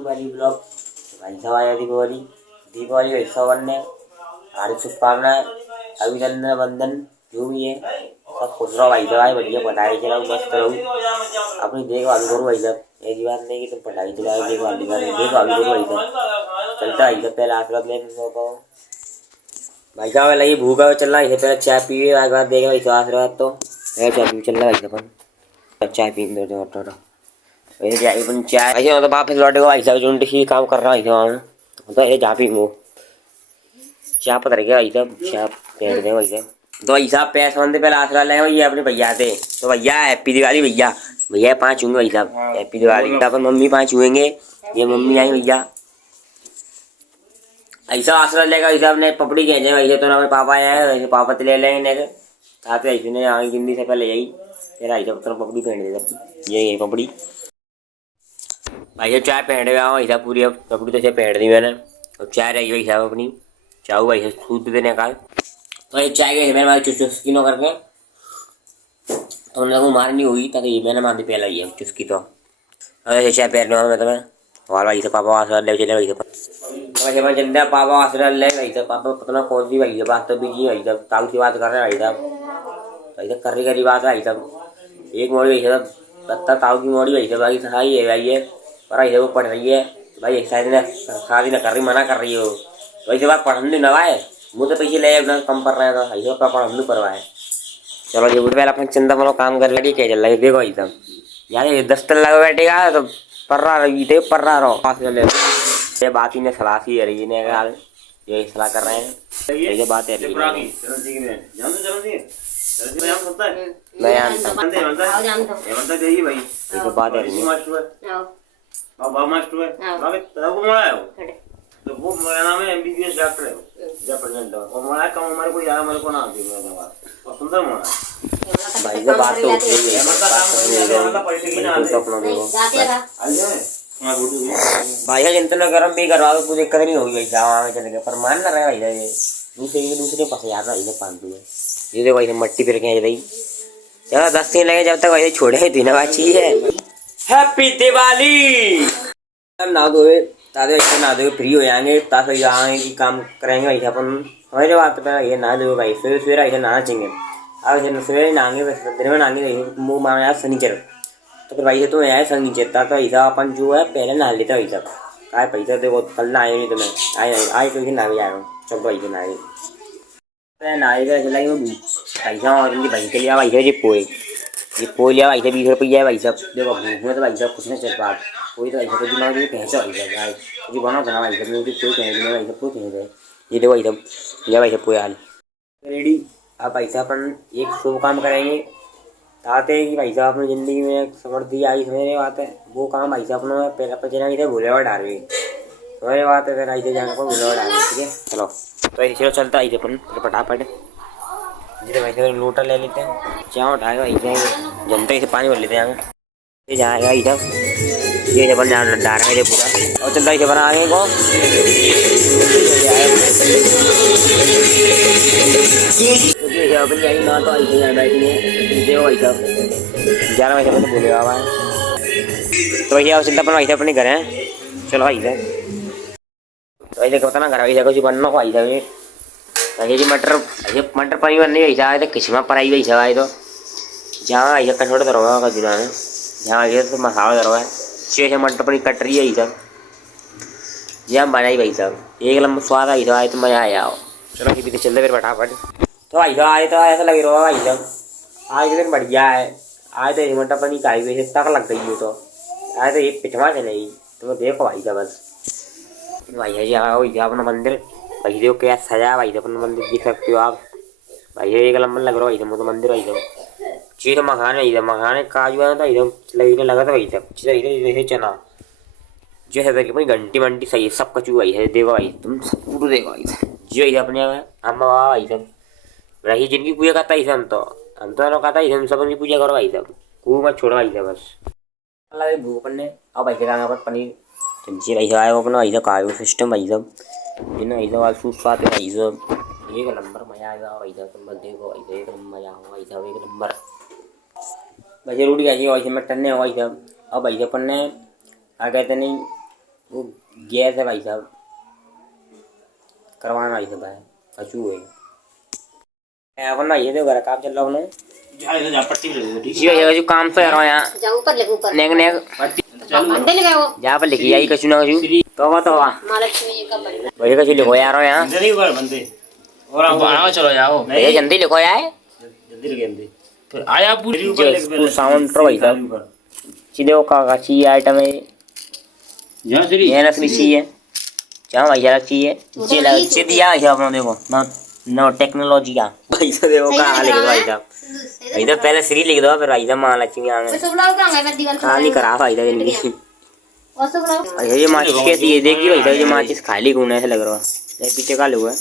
To वाली blog. भाई साहब आया दीपावली, दीपावली भाई साहब ने हार्दिक शुभकामनाएं, अभिनंदन बंधन जो भी है सब खुश रहो भाई साहब। बढ़िया पटाखे चलाओ, मस्त रहो, अपनी देखभाल करो भाई साहब। ऐसी बात नहीं कि तुम पटाखे चलाओ देखभाल नहीं करो, देखभाल करो भाई साहब। चलता भाई साहब पहले आशीर्वाद ले भाई साहब। लगी भूखा चल रहा है, पहले चाय पिए आज बात देगा भाई साहब। आशीर्वाद तो चाय पी चल रहा है भाई साहब, चाय पी दे वैसे चाय अपन चाय ऐसे मतलब वापस लौटे भाई साहब जो ही काम कर रहा है भाई तो ये जा पी वो चाय पता रह गया भाई साहब, चाय पेड़ दे भाई साहब। तो भाई साहब पैसे बंदे पहले आसरा ले भैया अपने भैया से। तो भैया हैप्पी दिवाली भैया, भैया 5 हुए भाई साहब, हैप्पी दिवाली। अपन मम्मी 5 हुएंगे, ये मम्मी आई भैया ऐसा आसरा लेगा भाई साहब ने पपड़ी कह जाए भाई तो ना पापा आया है पापा तो ले लेंगे साथ ऐसे ने आगे गिंदी से पहले यही तेरा ऐसा पत्र पपड़ी पहन दे ये पपड़ी भाई साहब। चाय पहन गया भाई साहब पूरी, अब पपड़ी तो चाय पहन दी मैंने। अब चाय रही भाई साहब अपनी चाहू भाई साहब सूद देने का। तो ये चाय गए मैंने हमारी चुस्की नो करके तो उन लोगों मारनी हुई ताकि ये मैंने मार दी पहला ही है चुस्की। तो अब ऐसे चाय पहनने वाला मैं तो मैं वाल भाई से पापा आसरा ले चले भाई साहब। वैसे मैं चलते पापा आसरा ले भाई साहब। पापा पता कौन सी भाई साहब बात तो बिजी भाई साहब, ताऊ की बात कर रहे हैं भाई साहब कर रही बात है भाई साहब। एक मोड़ी भाई साहब पत्ता ताऊ की मोड़ी भाई साहब, बाकी सही है भाई है पर भाई वो पढ़ रही है भाई एक साइड ने शादी न कर रही मना कर रही हो तो वैसे बात पढ़ने नवाए मुझे पैसे ले अपना कम कर रहे हैं तो ऐसे पढ़ने करवाए। चलो जी उठ पहले अपन चंदा मनो काम कर ले क्या चल रहा है देखो भाई साहब यार ये 10 तक लगा बैठेगा तो पढ़ रहा पढ़ रहा रहो ये बात ही ने सलाह सी है रही ने ये सलाह कर रहे हैं ये बात है मैं बात है बाबा मास्टर है बाबा तब मोड़ा है तो वो मेरा नाम है एमबीबीएस डॉक्टर है जब प्रेजेंट और मोड़ा कम हमारे को यार मेरे को नाम दे मेरा दवा और सुंदर मोड़ा भाई का बात तो होती है मतलब पैसे की ना दे अपना देखो भाई का चिंता न गरम भी करवा दो कोई दिक्कत नहीं होगी भाई जावा में चले गए पर मान ना रहे भाई ये दूसरे पास यार भाई से 5 ये देखो भाई मट्टी फिर के भाई चलो 10 दिन लगे जब तक भाई छोड़े दिन बाची है। हैप्पी दिवाली ना दो ताकि ऐसे ना दो फ्री हो जाएंगे ताकि यहाँ की काम करेंगे भाई अपन हमारे बात पे ये ना दो भाई सवेरे सवेरे ऐसे नहाना चाहिए। अब जब सवेरे नहाएंगे दिन में नहाएंगे मुँह मारो यार शनिचर तो फिर भाई तो यार शनिचर था तो ऐसा अपन जो है पहले नहा लेता भाई साहब काय पैसा देखो कल ना आए नहीं तो मैं आए तो ना भी आया चल भाई तो नहाए नहाएगा ऐसे लगे पैसा और भाई के लिया भाई ये पोई लिया भाई 20 रुपया भाई साहब देखो भूख तो भाई साहब कुछ नहीं चल पा कोई तो ऐसा कुछ दिमाग में पैसा भाई साहब भाई मुझे बना बना भाई साहब मुझे कोई कहेंगे भाई साहब कोई कहेंगे ये देखो भाई साहब लिया भाई साहब कोई हाल रेडी। आप भाई साहब अपन एक शुभ काम करेंगे चाहते हैं कि भाई साहब अपनी ज़िंदगी में समृद्धि आई समझने बात है वो काम भाई साहब अपना पहले पर चला नहीं भूले हुआ डाल गए समझने बात है फिर ऐसे जाने को भूले हुआ डाल ठीक है। चलो तो ऐसे चलता ऐसे अपन फटाफट जिसे भाई साहब लोटा ले लेते हैं चाय उठाएगा भाई साहब जनता से पानी भर लेते हैं ये जाएगा भाई साहब ये जब डाल रहे थे पूरा और चलता इसे बना आगे को अपन ना तो ऐसे यहाँ बैठेंगे देखो भाई साहब 11 बजे अपन बोले बाबा तो भैया चिंता अपन भाई साहब अपने घर हैं। चलो भाई साहब तो ऐसे पता ना घर भाई साहब कुछ बनना भाई साहब ये मटर पनीर बनने वैसा आए तो किस्मा पर आई वैसा आए तो जहाँ ऐसा कटोरा धरोगा का जुड़ा है जहाँ ऐसे तो मसाला धरोगा छः मटर पनीर कट रही है ये सब जहाँ बनाई भाई साहब एक लंबा स्वाद आई तो आए तो मज़ा आया आओ। चलो कि चलते फिर फटाफट तो भाई साहब आए तो ऐसा लग रहा भाई साहब आज के दिन बढ़िया है आए तो मटर पनीर खाई वैसे तक लग गई है तो आए तो ये पिछवा चलेगी तो देखो भाई साहब बस भाई जी आओ अपना मंदिर भाई देखो क्या सजा भाई अपना मंदिर देख सकते हो आप भाई एक नंबर लग रहा है एकदम तो मंदिर एकदम चीज मखाने एकदम मखाने काजू है तो एकदम लगने लगा था भाई साहब जैसे चना जैसे देखिए भाई घंटी वंटी सही है सब कचू भाई है देखो भाई तुम सब पूरा देखो भाई जो है अपने अम्मा बाबा भाई साहब रही जिनकी पूजा करता है हम तो कहता है सब उनकी पूजा करो भाई साहब खूब मत छोड़ो भाई साहब बस लगे भूख पन्ने अब भाई के पर पनीर सब्जी भाई साहब आए अपना भाई साहब काजू सिस्टम भाई साहब जिन्हें भाई साहब सूट पाते भाई साहब एक नंबर मजा आएगा भाई साहब तुम बस देखो भाई साहब एक नंबर मजा होगा भाई साहब एक नंबर भाई रोटी खाइए भाई साहब मैं टन्ने हो भाई साहब अब भाई साहब पन्ने आ कहते नहीं वो गैस है भाई साहब, करवाना भाई साहब, कचू है अपन ना। ये देखो घर काम चल रहा हूँ जा पट्टी ले लो ठीक जी भैया, जो काम पे कर रहा हूँ यहाँ जा ऊपर ले ऊपर नेक नेक पट्टी चलो अंडे ले गए वो जहाँ पर लिखी आई कचू ना कचू तो महालक्ष्मी जी का बंदा भैया कचू लिखो यार यहाँ जल्दी ऊपर बंदे और आप आओ चलो जाओ भैया जल्दी लिखो यार। जल्दी लगे बंदे फिर आया पूरी ऊपर जी, लेके पहले साउंड तो भाई साहब सीधे वो का चाहिए आइटम है जहां श्री ये नस्ली चाहिए जहाँ भैया चाहिए जी लग से दिया भाई साहब अपना देखो ना नो टेक्नोलॉजी का भाई साहब देखो कहाँ लिख दो भाई साहब। भाई साहब पहले श्री लिख दो फिर भाई साहब महालक्ष्मी आ गए सब लोग कहां गए मैं दीवार कहाँ नहीं करा भाई साहब इनकी। और सब लोग भाई ये माचिस कैसी है देखिए भाई साहब, ये माचिस खाली कौन ऐसे लग रहा है ये पीछे का हुआ है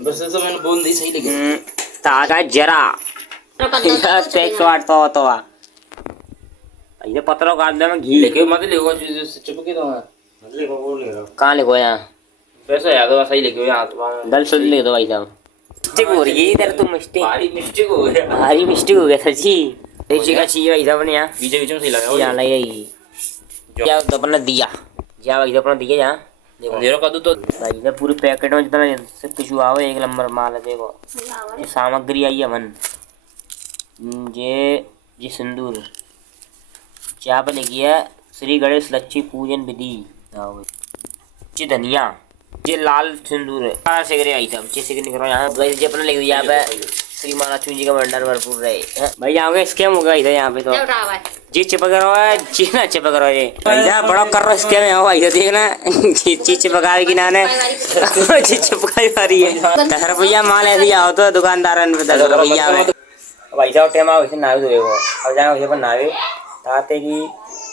बस तो मैंने बोल दी सही लगी ताजा जरा 108 तो ये पत्रों काट दे मैं घी लेके मत लेको चिपके दो मत लेको वो ले रहा कहाँ लिखो यहाँ पैसा याद हो सही लेके यहाँ तो दल सुन लिख दो भाई साहब। मिस्टेक हो रही है इधर तो मिस्टेक भारी मिस्टेक हो गया भारी मिस्टेक हो गया सच्ची। देखिए का चाहिए भाई साहब ने यहाँ बीच में सही लगा यहाँ लगी क्या अपना दिया जा भाई साहब अपना दिया यहाँ देखो देरो का तो भाई साहब पूरे पैकेट में जितना से कुछ हुआ हो एक नंबर माल है देखो ये सामग्री आई है मन ये सिंदूर जहाँ पर लिखी है श्री गणेश लक्ष्मी पूजन विधि ये धनिया ये लाल सिंदूर है सारा सिगरे आई साहब ये सिगरे निकल यहाँ भाई जी अपने लिख दिया यहाँ पे श्री महालक्ष्मी जी का भंडार भरपूर रहे भाई यहाँ पे स्कैम हो गया इधर यहाँ पे तो जी चिपक रहा है जी ना चिपक रहा है भैया बड़ा कर रहा है स्कैम यहाँ भाई देखना जी चिपकावे की नाने जी चिपकाई आ रही है 10 रुपया माल ऐसे आओ तो दुकानदार 10 रुपया में भाई साहब टाइम आओ इसे नावे धोए को अब जाए वैसे पर नावे ताते कि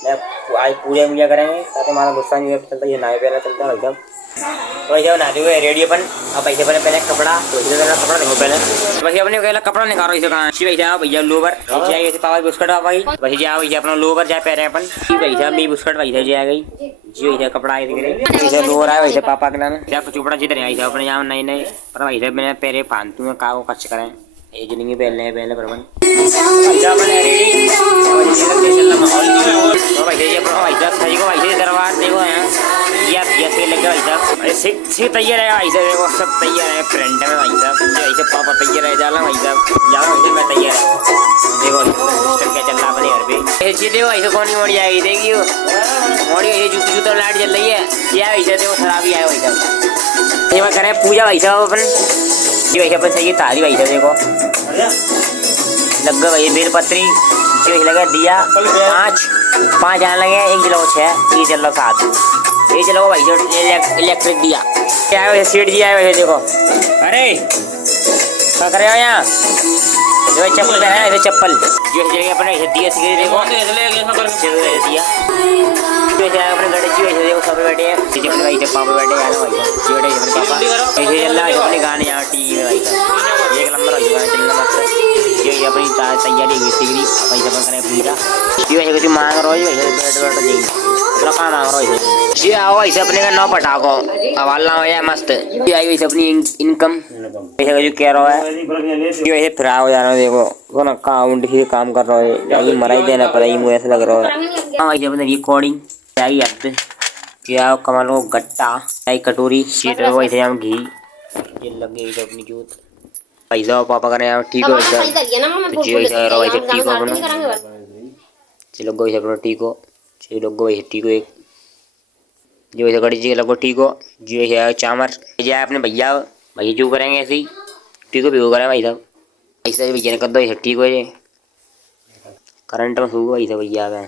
मैं आज पूजा पूजा करेंगे ताते हमारा गुस्सा नहीं चलता ये नावे पहला चलता है भाई साहब। तो वैसे नहाते हुए रेडी अपन अब ऐसे पहले कपड़ा तो इसे कपड़ा देखो पहले वैसे अपने पहले कपड़ा निकालो इसे कहाँ वैसे आओ भैया लोवर जाए पापा बुस्कट आ भाई वैसे जाओ वैसे अपना लोवर जाए पहले अपन वैसे मेरी बुस्कट वैसे जाए गई जी वैसे कपड़ा आए वैसे लोवर आया वैसे पापा के नाम क्या चुपड़ा जिधर आई अपने यहाँ नए नए पर वैसे मैंने पहले पानतू में का कच करें ये जिंदगी पहले पहले पर दरबार देखो यहाँ लगे भाई साहब सिख तैयार है भाई साहब देखो सब तैयार है फ्रेंड में भाई साहब ऐसे पापा तैयार है जाला भाई साहब जाओ वैसे मैं तैयार है देखो सिस्टम क्या चल रहा अपने घर पे ऐसे देखो ऐसे कौन मोड़ी आएगी देखियो मोड़ी ऐसे जूती जूता लाइट चल रही है क्या ऐसे देखो खराबी आया भाई साहब ये मैं करें पूजा भाई साहब अपन जी वैसे अपन सही तारी भाई साहब देखो लग गए भाई बेलपत्री जो लगा दिया 5 आने लगे 1 जलो 6 ये चल रहा 7 ये चलो भाई जो इलेक्ट्रिक दिया क्या है सीट दिया है वैसे देखो अरे क्या कर रहे हो यहाँ जो चप्पल पहना है चप्पल जो जगह अपने दिया सिगरेट देखो दिया अपने गणेश जी वैसे देखो सब बैठे हैं अपने भाई जब पापा बैठे हैं भाई बैठे अपने पापा ऐसे चल रहा है अपने गाने यहाँ टीवी में भाई एक नंबर हो गया चलना मस्त ये अपनी तैयारी हुई सिगरी भाई जब करें पूजा ये वैसे कुछ मांग रहा है वैसे बैठ बैठ देंगे अपना काम मांग रहा है जी आओ ऐसे अपने का 9 पटाखो हवाला हो जाए मस्त ये आई वैसे अपनी इनकम ऐसे जो कह रहा है ये वैसे फिरा हो जा रहा है देखो वो ना काउंट ही काम कर रहा है ये मरा ही देना पड़ा ये मुझे ऐसा लग रहा है हाँ वैसे अपने रिकॉर्डिंग क्या ही हद क्या कमाल को गट्टा क्या कटोरी सीट वैसे हम घी ये लग गई अपनी जोत पैसा पापा करे यहाँ ठीक हो जी वैसे ठीक हो अपना चलो गो वैसे अपना ठीक हो चलो गो वैसे ठीक हो एक जो वैसे गणेश जी के लगो ठीक हो जी वैसे चामर जाए अपने भैया भैया जो करेंगे ऐसे ही ठीक हो भिगो करें भाई साहब ऐसा भैया ने कर दो ऐसे ठीक हो जाए करंट में सूख भाई साहब भैया में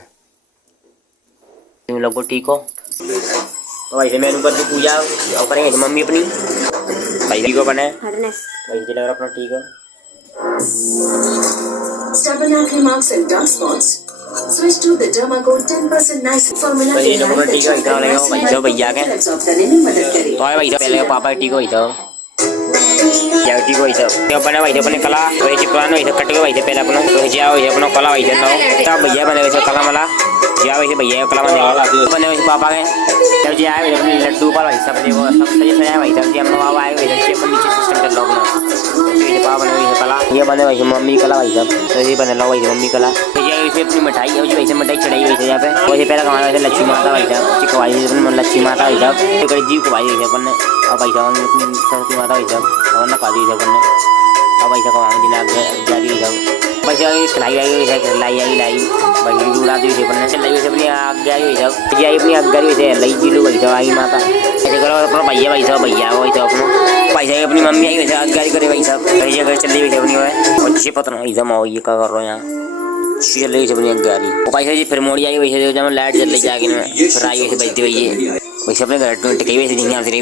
तुम लोग को ठीक हो तो वैसे मैं ऊपर की पूजा करेंगे मम्मी अपनी भाई ठीक हो बने वैसे लग रहा अपना ठीक हो Switch to the Dermaco 10% nice formula भाई नंबर ठीक है इधर लगेगा भाई साहब भैया के तो है भाई साहब पहले पापा ठीक हो इधर क्या ठीक हो इधर क्या बने भाई अपने कला वही चिपकाना वही कट के भाई पहले अपना तो जाओ वही अपना कला वही ना तब भैया बने वैसे कला मला जाओ वैसे भैया कला बने वैसे पापा के जब जी आए अपने लड्डू पर भाई साहब देखो सब सही सजाया भाई साहब जी हम लोग आए वही से अपन नीचे सिस्टम कर लो अपना ये पापा बने वही कला ये बने वही मम्मी कला भाई साहब तो ये बने लो वही मम्मी कला वैसे अपनी मिठाई है वैसे मिठाई चढ़ाई वैसे यहाँ पे वैसे पहले कमाया वैसे लक्ष्मी माता भाई साहब चिकवाई अपन लक्ष्मी माता भाई साहब कड़ी जीव को भाई वैसे अपन ने अब भाई साहब अपनी सरस्वती माता भाई साहब और ना काजी अपन ने अब भाई साहब कमाएंगे जिना जारी भाई साहब वैसे खिलाई आई वैसे खिलाई आई लाई भाई उड़ा दी वैसे अपन ने चलाई वैसे अपनी आगे आई भाई साहब जी आई अपनी आगे वैसे लई जी लोग भाई साहब आई माता ऐसे करो अपना भैया भाई साहब वैसे अपना भाई साहब अपनी मम्मी आई वैसे आगे करे भाई साहब ऐसे कर चल रही वैसे अपनी और अच्छी पता नहीं एकदम आओ ये क्या कर रहे हो यहाँ चल रही अपनी गाड़ी वो पैसा जी फिर मोड़ी आई वैसे जब लाइट चल रही जाके फिर आई वैसे बजती हुई है वैसे अपने घर टूट गई वैसे नहीं आती रही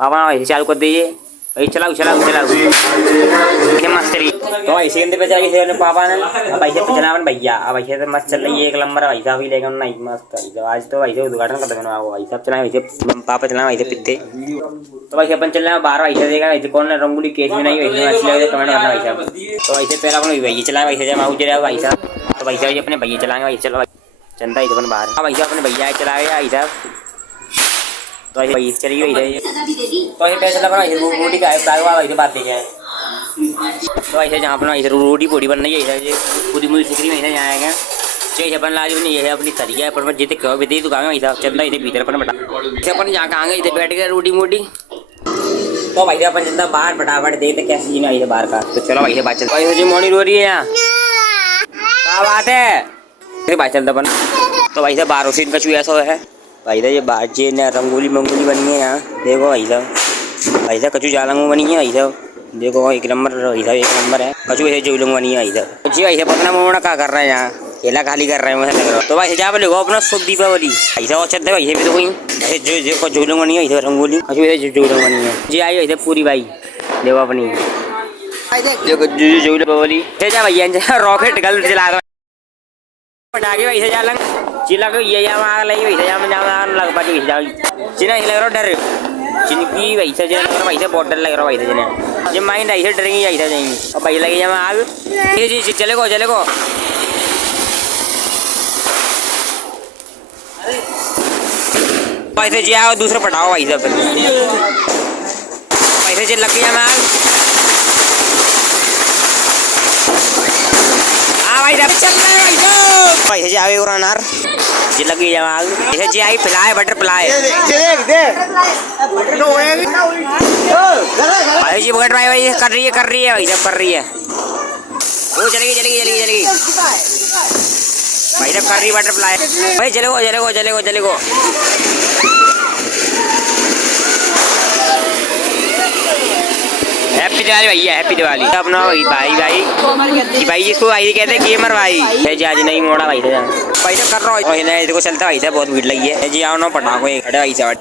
पापा वैसे चालू कर दीजिए भाई चलाओ चलाओ चलाओ मस्त तो ऐसे अंदर पे चला पापा ने अब ऐसे पे चला भैया अब ऐसे तो मस्त चल रही है एक नंबर भाई साहब ही लेकर नहीं मस्त आज तो वैसे उद्घाटन कर देना भाई साहब चला वैसे पापा चला वैसे पित्ते तो वैसे अपन चलना 12 वैसे देगा वैसे कौन रंगोली केस में नहीं वैसे अच्छी लगे कमेंट करना भाई साहब तो वैसे पहला अपन भैया चला वैसे जब आऊ जरा भाई साहब तो वैसे अपने भैया चलाएंगे वैसे चलो चलता है अपन बाहर वैसे अपने भैया चलाएगा भाई साहब तो ऐसे वही चली गई है तो ऐसे पैसे लगा वैसे रोटी का वैसे बात है तो ऐसे जहाँ अपना ऐसे रोटी पोटी बन रही है ऐसे पूरी मुझी सिकरी में ऐसे आएगा जैसे अपन लाज नहीं है अपनी तरिया पर जितने कहो भी तो कहाँ वैसा चलता है भीतर अपन बटा ऐसे अपन जहाँ कहाँ गए इधर बैठ गए रोटी मोटी तो भाई अपन जितना बाहर फटाफट देते कैसे जीना ऐसे बाहर का तो चलो वैसे बात चलता है जो मोनी रो रही है यहाँ क्या बात है फिर बात चलता अपन तो वैसे 12 सीन का चू ऐसा है भाई साहब ये बाजे ने रंगोली मंगोली बनी है यहाँ देखो भाई साहब कचू जालंग बनी है भाई साहब देखो एक नंबर भाई साहब एक नंबर है कचू ऐसे जोलंग बनी है भाई साहब जी भाई साहब पतना मोड़ा क्या कर रहे हैं यहाँ केला खाली कर रहे हैं मुझे लग रहा तो भाई जहाँ पे देखो अपना शुभ दीपावली भाई साहब अच्छा भाई भी तो कोई ऐसे जो जोलंग बनी है भाई साहब रंगोली कचू ऐसे जोलंग बनी है जी आई वैसे पूरी भाई देखो अपनी देखो जो दीपावली जा भैया रॉकेट गल चला दो पटाखे वैसे जालंग चिल्ला को ये यहाँ लगी वैसे यहाँ जाना लग पाती वैसे जाओ चिन्ह लग रहा डर जिनकी वैसे जन वैसे बहुत डर लग रहा वैसे जने जब माइंड ऐसे डरेंगी ऐसा जाएंगी और भाई लगे जब आग जी चलेगो चलेगो वैसे जी आओ दूसरा पटाओ भाई साहब वैसे चल लग गया आग हाँ भाई साहब चल रहा है पैसे जी आवे और नार जी लगी जमाल ऐसे जी आई पिलाए बटर पिलाए भाई जी बगट भाई कर रही है भाई सब कर रही है वो चलेगी भाई सब कर रही है बटर पिलाए भाई चलेगो हैप्पी दिवाली भैया हैप्पी दिवाली अपना भाई जिसको भाई कहते हैं गेमर भाई जी आज नहीं मोड़ा भाई भाई कर रहा है देखो चलता भाई था बहुत भीड़ लगी है जी आओ ना पटाखो एक खड़े भाई साहब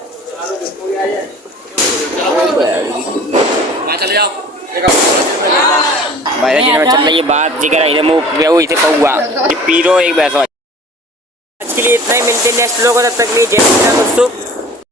भाई जी में चल रही है बात जिक्र है मुँह इसे पौआ पीरो एक बैसो आज के लिए इतना ही मिलते हैं नेक्स्ट लोगों तब तक लिए जय श्री राम दोस्तों।